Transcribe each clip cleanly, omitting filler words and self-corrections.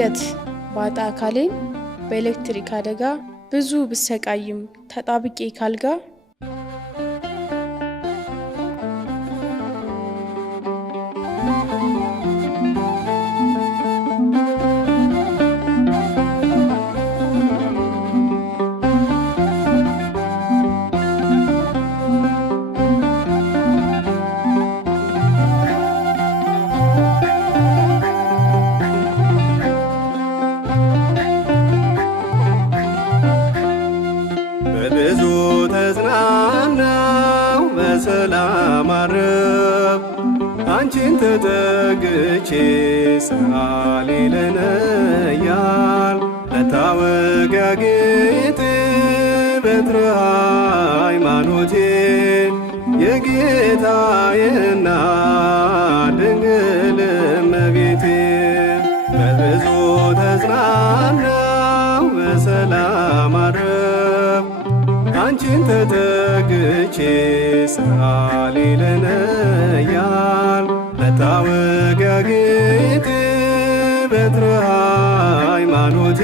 ድንገት ባጣ አካሌን በኤሌክትሪክ አደጋ ብዙ ብሰቃይም ተጣብቄ ካልጋ በብዙ ተጽናናው በሰላም አረፍ አንቺን ተጠግቼ ሰአሊ ለነ እያል ለታወቂያ ጌጥ በትረ ሃይማኖቴ የጌታዬ እናት ድንግል እመቤቴ በብዙ ተጽናናው በሰላም አረፍ አንቺን ተጠግቼ ሰአሊ ለነ እያል ለታወቂያ ጌጥ በትረ ሃይማኖቴ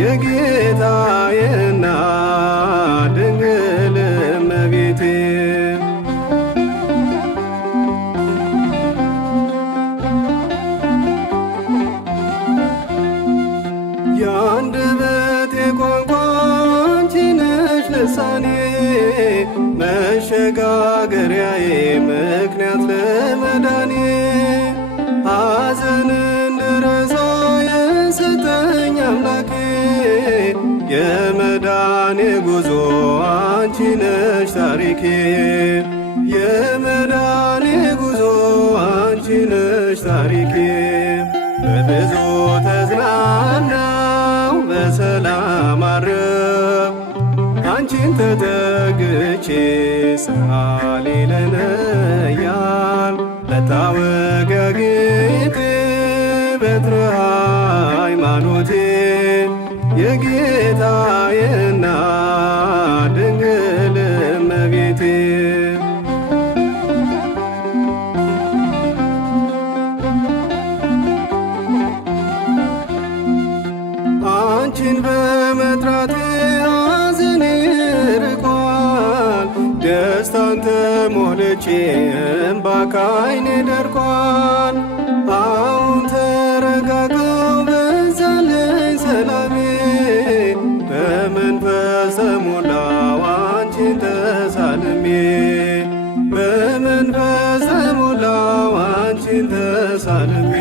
የጌታዬ እናት ድንግል እመቤቴ የአንደበቴ ቋንቋ አንቺ ነሽ ልሳኔ መሸጋገሪያዬ ምክንያት ለመዳኔ ሐዘንን ልረሳ የሰጠኝ አምላኬ የመዳኔ ጉዞ አንቺ ነሽ ታሪኬ የመዳኔ ጉዞ አንቺ ነሽ ታሪኬ በብዙ ተጽናናው በሰላም አረፍ አንቺን ተጠግቼ ሰአሊ ለነ እያል ለታወቂያ ጌጥ በትረ ሃይማኖቴ የጌታዬ እናት ድንግል እመቤቴ አንቺን በመጥራቴ ሐዘኔ ርቋል ደስታን ተሞልቼ እምባ ከዓይኔ ደርቋል አሁን ተረጋጋው በዛልኝ ሰላሜ በመንፈስ ተሞላው አንቺን ተሳልሜ በመንፈስ ተሞላው አንቺን ተሳልሜ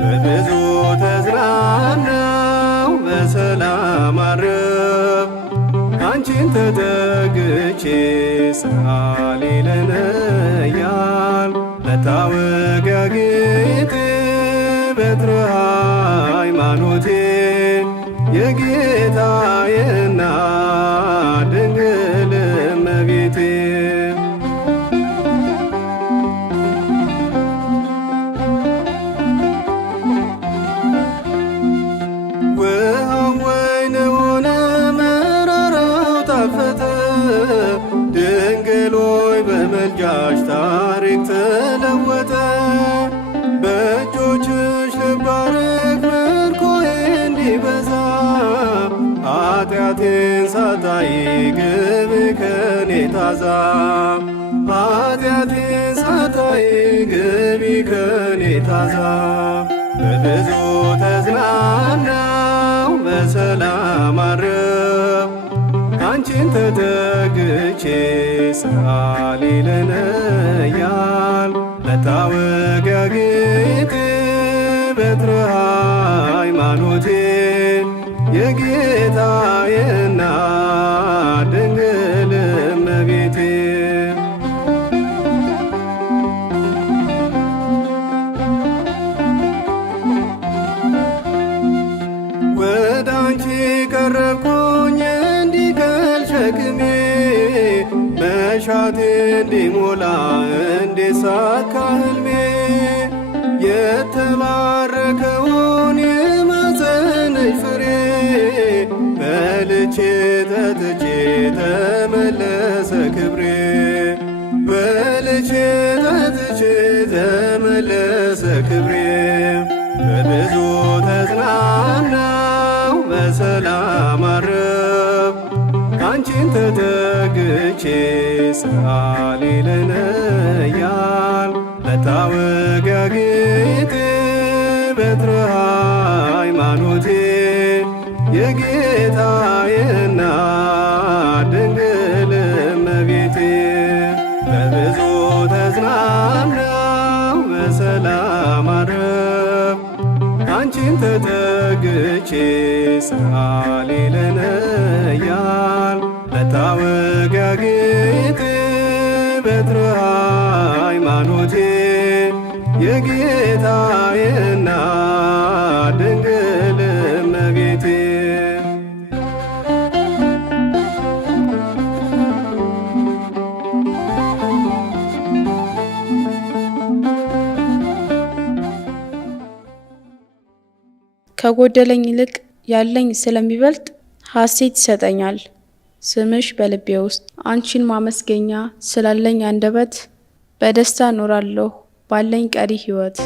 በብዙ ተጽናናው በሰላም አረፍ አንቺን ተጠግቼ ሰአሊ ለነ እያል ለታወቂያ ጌጥ በትረ ሃይማኖቴ የጌታዬ እናት ድንግል እመቤቴ ድንግሎይ በመልጃሽ ታሪክ ተለወጠ በእጆችሽ ልባርክ ምርኮዬ እንዲበዛ ኃጢአቴን ሳታይ ግቢ ከኔ ታዛ ኃጢአቴን ሳታይ ግቢ ከኔ ታዛ በብዙ ተጽናናው በሰላም አረፍ አንቺን ተጠግቼ ሰአሊ ለነ እያል ለታወቂያ ጌጥ በትረ ሃይማኖቴ የጌታዬ እናት ድንግል እመቤቴ ወደ አንቺ ቀረብኩኝ እንዲቀል ሸክሜ መሻቴ እንዲሞላ እንዲሳካ ሕልሜ የተባረከውን የማኅፀንሽ ፍሬ በልቼ ጠጥቼ ተመለሰ ክብሬ በልቼ ጠጥቼ ተመለሰ ክብሬ በብዙ በሰላም አረፍ ካንቺን ተጠግቼ ሰአሊ ለነ እያል መታወቂያ ጌጤ በትረ ሃይማኖቴ የጌታዬ እናት ድንግል እመቤቴ በብዙ ተጽናናሁ በሰላም አረፍ አንቺን ተጠግቼ ሰአሊ ለነ እያል መታወቂያ ጌጤ በትረ ሃይማኖቴ የጌታዬ እናት ድንግል እመቤቴ ከጎደለኝ ይልቅ ያለኝ ስለሚበልጥ ሐሴት ይሰጠኛል ስምሽ በልቤ ውስጥ። አንቺን ማመስገኛ ስላለኝ አንደበት በደስታ እኖራለሁ ባለኝ ቀሪ ሕይወት።